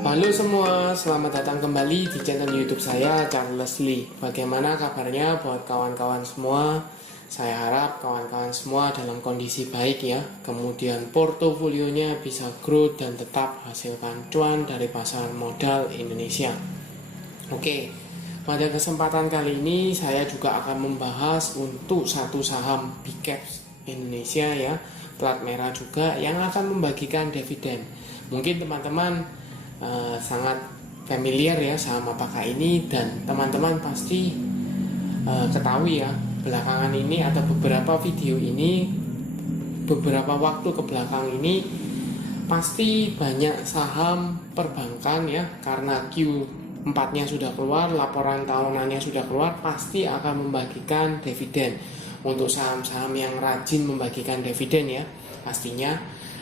Halo semua, selamat datang kembali di channel YouTube saya, Charles Lee. Bagaimana kabarnya buat kawan-kawan semua? Saya harap kawan-kawan semua dalam kondisi baik ya. Kemudian portofolionya bisa growth dan tetap hasilkan cuan dari pasar modal Indonesia. Oke, pada kesempatan kali ini saya juga akan membahas untuk satu saham Big Caps Indonesia ya, plat merah juga yang akan membagikan dividen. Mungkin teman-teman sangat familiar ya saham apakah ini, dan teman-teman pasti ketahui ya belakangan ini atau beberapa video ini, beberapa waktu ke belakang ini pasti banyak saham perbankan ya, karena Q4-nya sudah keluar, laporan tahunannya sudah keluar, pasti akan membagikan dividen. Untuk saham-saham yang rajin membagikan dividen ya pastinya.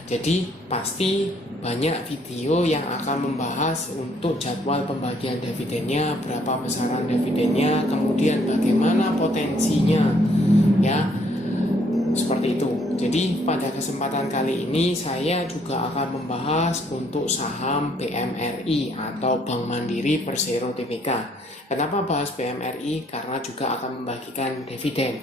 Jadi pasti banyak video yang akan membahas untuk jadwal pembagian dividennya, berapa besaran dividennya, kemudian bagaimana potensinya ya, seperti itu. Jadi pada kesempatan kali ini saya juga akan membahas untuk saham BMRI atau Bank Mandiri Persero Tbk. Kenapa bahas BMRI? Karena juga akan membagikan dividen.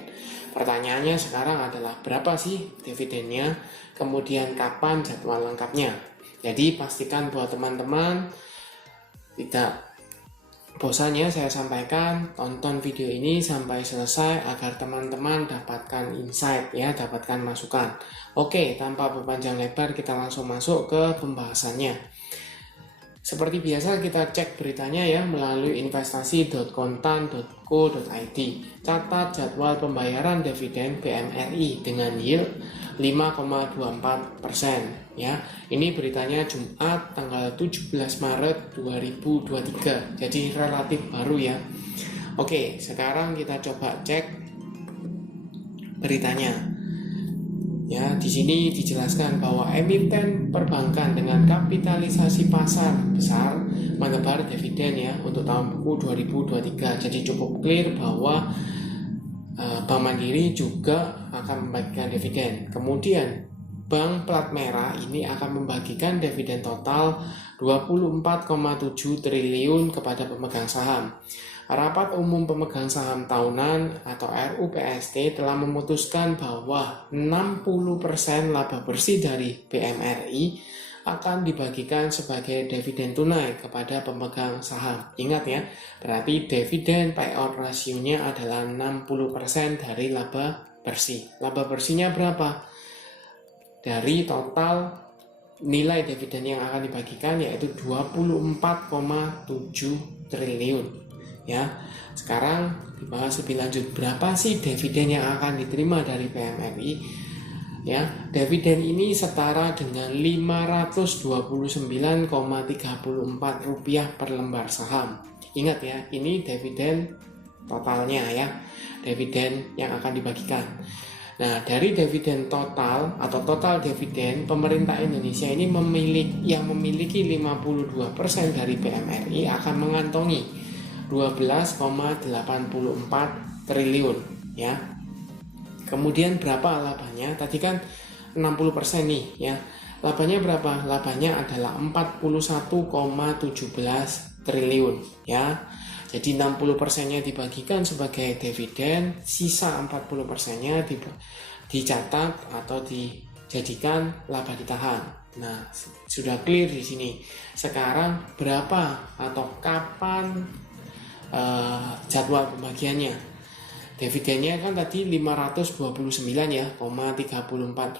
Pertanyaannya sekarang adalah berapa sih dividennya, kemudian kapan jadwal lengkapnya. Jadi pastikan buat teman-teman tidak bosannya saya sampaikan, tonton video ini sampai selesai agar teman-teman dapatkan insight ya, dapatkan masukan. Oke, tanpa berpanjang lebar kita langsung masuk ke pembahasannya. Seperti biasa kita cek beritanya ya melalui investasi.kontan.co.id. Catat jadwal pembayaran dividen BMRI dengan yield 5,24% ya. Ini beritanya Jumat tanggal 17 Maret 2023. Jadi relatif baru ya. Oke, sekarang kita coba cek beritanya. Ya, di sini dijelaskan bahwa emiten perbankan dengan kapitalisasi pasar besar menebar dividen ya untuk tahun buku 2023. Jadi cukup clear bahwa Bank Mandiri juga akan membagikan dividen. Kemudian Bank Plat Merah ini akan membagikan dividen total 24,7 triliun kepada pemegang saham. Rapat Umum Pemegang Saham Tahunan atau RUPST telah memutuskan bahwa 60% laba bersih dari BMRI akan dibagikan sebagai dividen tunai kepada pemegang saham. Ingat ya, berarti dividen payout rasionya adalah 60% dari laba bersih. Laba bersihnya berapa? Dari total nilai dividen yang akan dibagikan yaitu 24,7 triliun. Ya, sekarang dibahas lebih lanjut berapa sih dividen yang akan diterima dari BMRI. Ya, dividen ini setara dengan Rp529,34 per lembar saham. Ingat ya, ini dividen totalnya ya, dividen yang akan dibagikan. Nah, dari dividen total atau total dividen, pemerintah Indonesia ini memiliki 52% dari BMRI akan mengantongi 12,84 triliun ya. Kemudian berapa labanya? Tadi kan 60% nih ya. Labanya berapa? Labanya adalah 41,17 triliun ya. Jadi 60%-nya dibagikan sebagai dividen, sisa 40%-nya dicatat atau dijadikan laba ditahan. Nah, sudah clear di sini. Sekarang berapa atau kapan jadwal pembagiannya? Dividennya kan tadi 529,34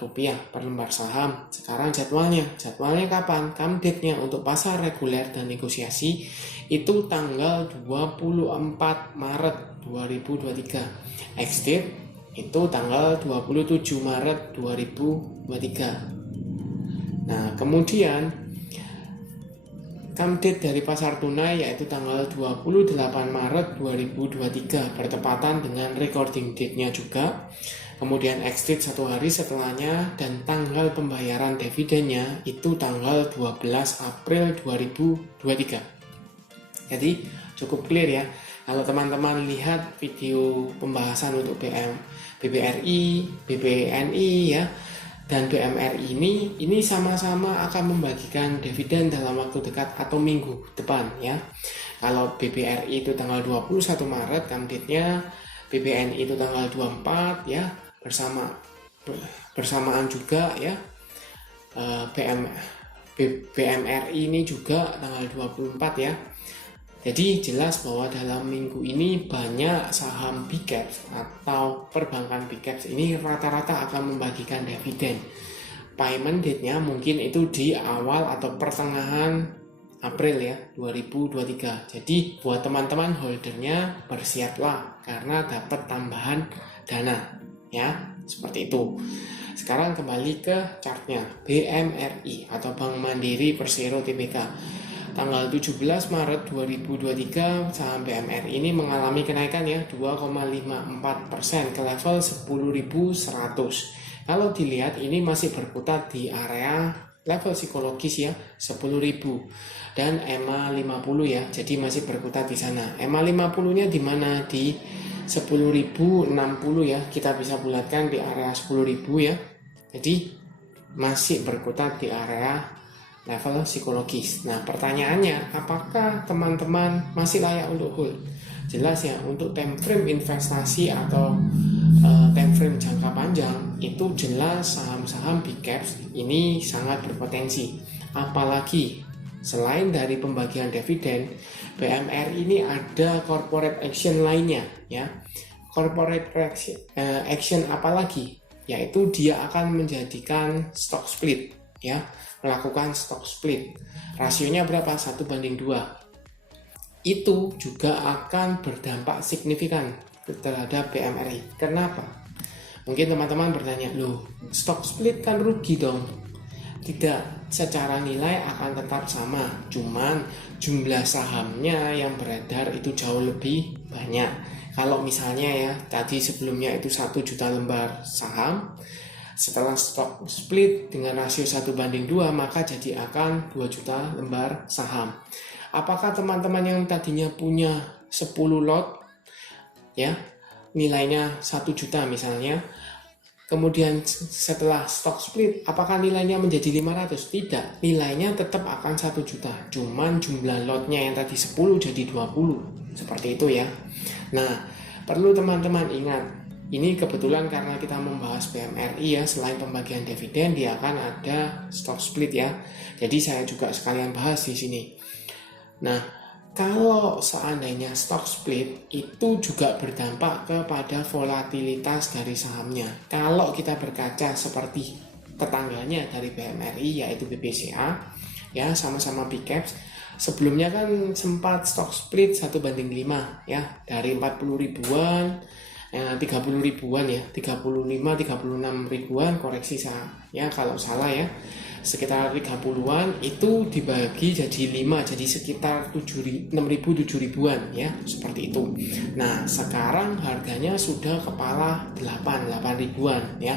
rupiah per lembar saham. Sekarang jadwalnya kapan? Date-nya untuk pasar reguler dan negosiasi itu tanggal 24 Maret 2023. Ex-date itu tanggal 27 Maret 2023. Nah, kemudian date dari pasar tunai yaitu tanggal 28 Maret 2023 bertepatan dengan recording date-nya juga. Kemudian ex-date 1 hari setelahnya, dan tanggal pembayaran dividennya itu tanggal 12 April 2023. Jadi cukup clear ya. Kalau teman-teman lihat video pembahasan untuk BBRI, BBNI ya, dan BMRI ini sama-sama akan membagikan dividen dalam waktu dekat atau minggu depan ya. Kalau BBRI itu tanggal 21 Maret kan date-nya, BBNI itu tanggal 24 ya, bersamaan juga ya. BMRI ini juga tanggal 24 ya. Jadi jelas bahwa dalam minggu ini banyak saham big caps atau perbankan big caps ini rata-rata akan membagikan dividen. Payment date-nya mungkin itu di awal atau pertengahan April ya 2023. Jadi buat teman-teman holdernya bersiaplah karena dapat tambahan dana ya, seperti itu. Sekarang kembali ke chartnya BMRI atau Bank Mandiri Persero Tbk. Tanggal 17 Maret 2023 saham BMRI ini mengalami kenaikan ya 2,54% ke level 10.100. Kalau dilihat ini masih berkutat di area level psikologis ya 10.000 dan EMA 50 ya. Jadi masih berkutat di sana. EMA 50-nya di mana? Di 10.060 ya. Kita bisa bulatkan di area 10.000 ya. Jadi masih berkutat di area level psikologis. Nah pertanyaannya, apakah teman-teman masih layak untuk hold? Jelas ya, untuk time frame investasi atau time frame jangka panjang itu jelas saham-saham big caps ini sangat berpotensi. Apalagi selain dari pembagian dividen, BMRI ini ada corporate action lainnya ya. Corporate action apalagi? Yaitu dia akan menjadikan stock split ya, melakukan stock split. Rasionya berapa? 1:2. Itu juga akan berdampak signifikan terhadap BMRI. Kenapa? Mungkin teman-teman bertanya, loh stock split kan rugi dong. Tidak, secara nilai akan tetap sama, cuman jumlah sahamnya yang beredar itu jauh lebih banyak. Kalau misalnya ya, tadi sebelumnya itu 1 juta lembar saham, setelah stock split dengan rasio 1:2 maka jadi akan 2 juta lembar saham. Apakah teman-teman yang tadinya punya 10 lot ya, nilainya 1 juta misalnya, kemudian setelah stock split apakah nilainya menjadi 500? Tidak, nilainya tetap akan 1 juta, cuman jumlah lotnya yang tadi 10 jadi 20, seperti itu ya. Nah, perlu teman-teman ingat, ini kebetulan karena kita membahas BMRI ya, selain pembagian dividen dia akan ada stock split ya. Jadi saya juga sekalian bahas di sini. Nah, kalau seandainya stock split itu juga berdampak kepada volatilitas dari sahamnya. Kalau kita berkaca seperti tetangganya dari BMRI yaitu BBCA ya, sama-sama big caps. Sebelumnya kan sempat stock split 1:5 ya, dari 40 ribuan 30 ribuan ya, 35-36 ribuan, koreksi saya ya kalau salah ya, sekitar 30-an itu dibagi jadi 5, jadi sekitar 6.000-7 ribuan ya, seperti itu. Nah sekarang harganya sudah kepala 8 ribuan ya.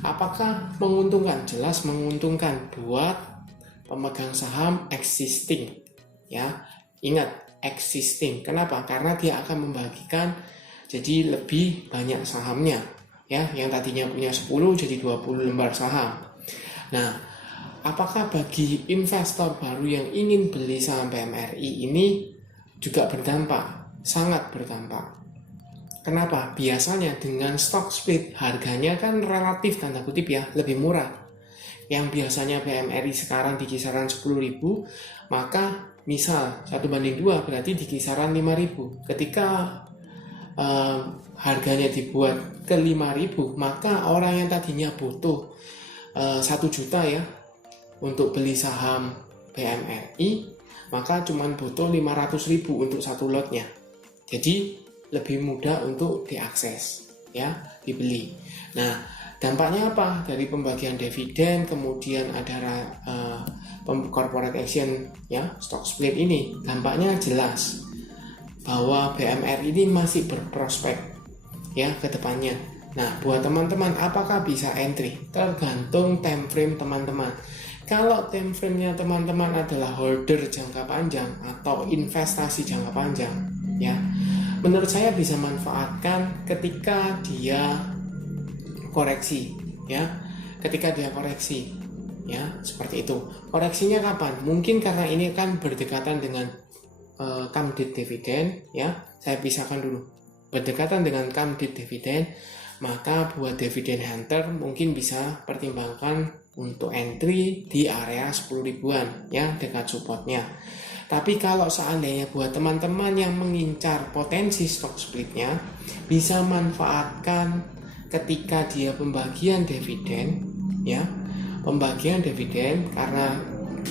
Apakah menguntungkan? Jelas menguntungkan buat pemegang saham existing ya. Ingat, existing. Kenapa? Karena dia akan membagikan jadi lebih banyak sahamnya ya, yang tadinya punya 10 jadi 20 lembar saham. Nah, apakah bagi investor baru yang ingin beli saham BMRI ini juga berdampak? Sangat berdampak. Kenapa? Biasanya dengan stock split harganya kan relatif tanda kutip ya lebih murah. Yang biasanya BMRI sekarang di kisaran 10.000, maka misal 1:2 berarti di kisaran 5.000. Ketika harganya dibuat ke 5.000, maka orang yang tadinya butuh 1 juta ya untuk beli saham BMRI, maka cuma butuh 500.000 untuk satu lotnya. Jadi lebih mudah untuk diakses ya, dibeli. Nah, dampaknya apa? Dari pembagian dividen, kemudian ada corporate action ya, stock split ini, dampaknya jelas bahwa BMRI ini masih berprospek ya ke depannya. Nah, buat teman-teman apakah bisa entry? Tergantung time frame teman-teman. Kalau time frame-nya teman-teman adalah holder jangka panjang atau investasi jangka panjang ya, menurut saya bisa manfaatkan ketika dia koreksi ya. ketika dia koreksi, ya seperti itu. Koreksinya kapan? Mungkin karena ini kan berdekatan dengan come-date dividend, ya saya pisahkan dulu. Berdekatan dengan come-date dividend, maka buat dividend hunter mungkin bisa pertimbangkan untuk entry di area 10 ribuan ya, dekat supportnya. Tapi kalau seandainya buat teman-teman yang mengincar potensi stock splitnya, bisa manfaatkan ketika dia pembagian dividen ya, pembagian dividen karena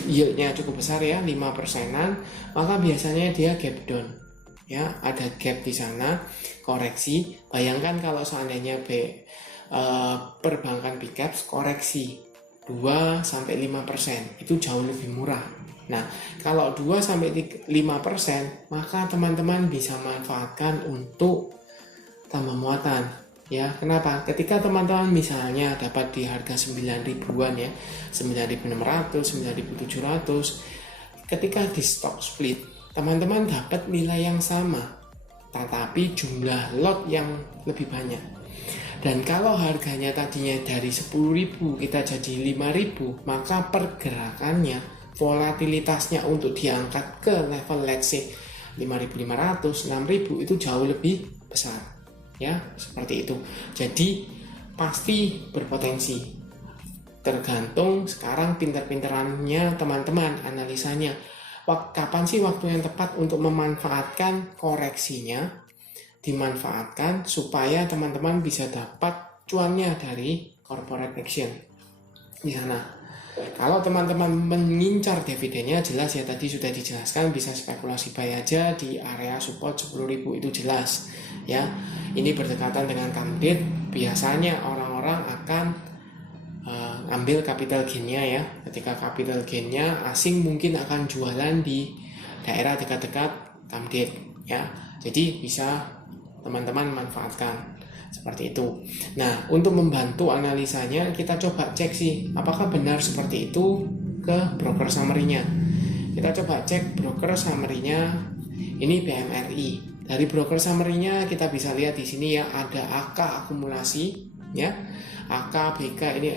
yieldnya cukup besar ya, 5%-an, maka biasanya dia gap down ya, ada gap di sana, koreksi. Bayangkan kalau seandainya perbankan big caps koreksi 2-5%, itu jauh lebih murah. Nah, kalau 2-5%, maka teman-teman bisa manfaatkan untuk tambah muatan. Ya, kenapa? Ketika teman-teman misalnya dapat di harga 9 ribuan ya, 9.600, 9.700, ketika di stock split, teman-teman dapat nilai yang sama, tetapi jumlah lot yang lebih banyak. Dan kalau harganya tadinya dari 10.000 kita jadi 5.000, maka pergerakannya, volatilitasnya untuk diangkat ke level let's say 5.500, 6.000 itu jauh lebih besar. Ya, seperti itu. Jadi pasti berpotensi. Tergantung sekarang pinter-pinterannya teman-teman analisanya. Kapan sih waktu yang tepat untuk memanfaatkan koreksinya? Dimanfaatkan supaya teman-teman bisa dapat cuannya dari corporate action di sana. Kalau teman-teman mengincar dividennya, jelas ya tadi sudah dijelaskan, bisa spekulasi buy aja di area support 10.000, itu jelas ya. Ini berdekatan dengan come-date, biasanya orang-orang akan ambil capital gain-nya ya. Ketika capital gain-nya asing mungkin akan jualan di daerah dekat-dekat come-date ya. Jadi bisa teman-teman manfaatkan seperti itu. Nah, untuk membantu analisanya, kita coba cek sih apakah benar seperti itu ke broker summary-nya. Kita coba cek broker summary-nya. Ini BMRI. Dari broker summary-nya kita bisa lihat di sini ya, ada AK akumulasi ya. AK, BK ini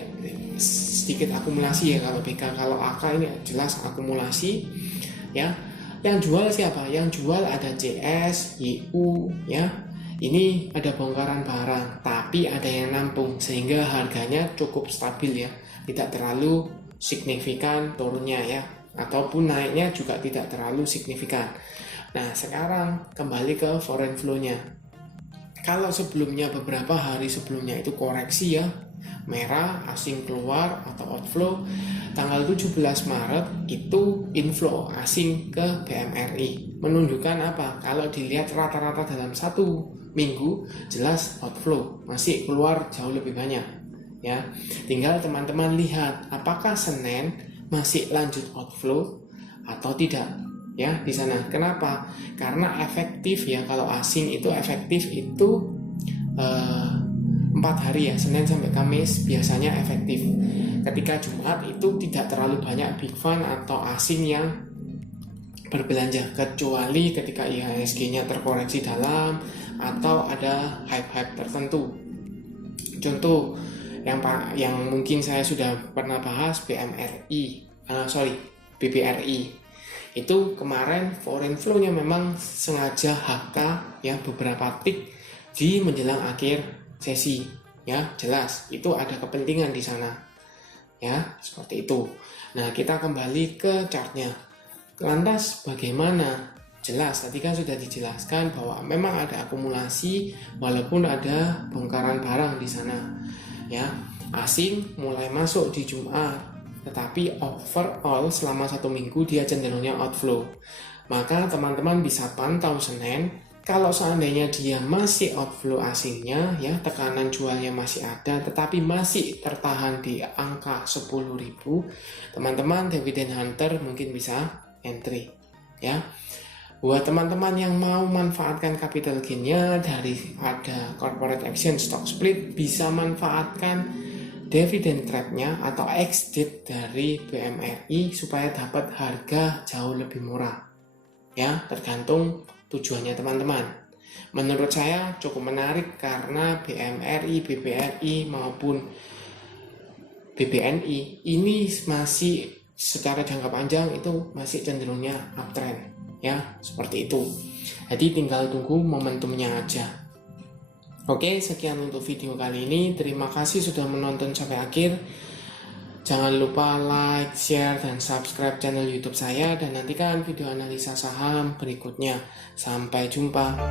sedikit akumulasi ya kalau BK. Kalau AK ini jelas akumulasi ya. Yang jual siapa? Yang jual ada CS, YU ya. Ini ada bongkaran barang, tapi ada yang nampung sehingga harganya cukup stabil ya, tidak terlalu signifikan turunnya ya, ataupun naiknya juga tidak terlalu signifikan. Nah, sekarang kembali ke foreign flow-nya. Kalau sebelumnya beberapa hari sebelumnya itu koreksi ya, merah, asing keluar atau outflow, tanggal 17 Maret itu inflow asing ke BMRI. Menunjukkan apa? Kalau dilihat rata-rata dalam satu minggu, jelas outflow, masih keluar jauh lebih banyak ya. Tinggal teman-teman lihat apakah Senin masih lanjut outflow atau tidak ya di sana. Kenapa? Karena efektif ya, kalau asing itu efektif itu 4 hari ya, Senin sampai Kamis biasanya efektif. Ketika Jumat itu tidak terlalu banyak big fund atau asing yang berbelanja, kecuali ketika IHSG-nya terkoreksi dalam atau ada hype-hype tertentu. Contoh yang mungkin saya sudah pernah bahas, BBRI itu kemarin foreign flow-nya memang sengaja HK ya, beberapa tick di menjelang akhir sesi ya, jelas itu ada kepentingan di sana ya, seperti itu. Nah, kita kembali ke chartnya. Lantas bagaimana? Jelas tadi kan sudah dijelaskan bahwa memang ada akumulasi walaupun ada bongkaran barang di sana ya. Asing mulai masuk di Jumat, tetapi overall selama 1 minggu dia cenderungnya outflow. Maka teman-teman bisa pantau Senin. Kalau seandainya dia masih outflow asingnya ya, tekanan jualnya masih ada tetapi masih tertahan di angka 10.000, teman-teman dividend hunter mungkin bisa entry ya. Buat teman-teman yang mau manfaatkan capital gain-nya dari ada corporate action stock split, bisa manfaatkan dividend trap-nya atau exit dari BMRI supaya dapat harga jauh lebih murah ya, tergantung tujuannya teman-teman. Menurut saya cukup menarik karena BMRI, BBRI maupun BBNI ini masih secara jangka panjang itu masih cenderungnya uptrend ya, seperti itu. Jadi tinggal tunggu momentumnya aja. Oke, sekian untuk video kali ini. Terima kasih sudah menonton sampai akhir. Jangan lupa like, share, dan subscribe channel YouTube saya, dan nantikan video analisa saham berikutnya. Sampai jumpa.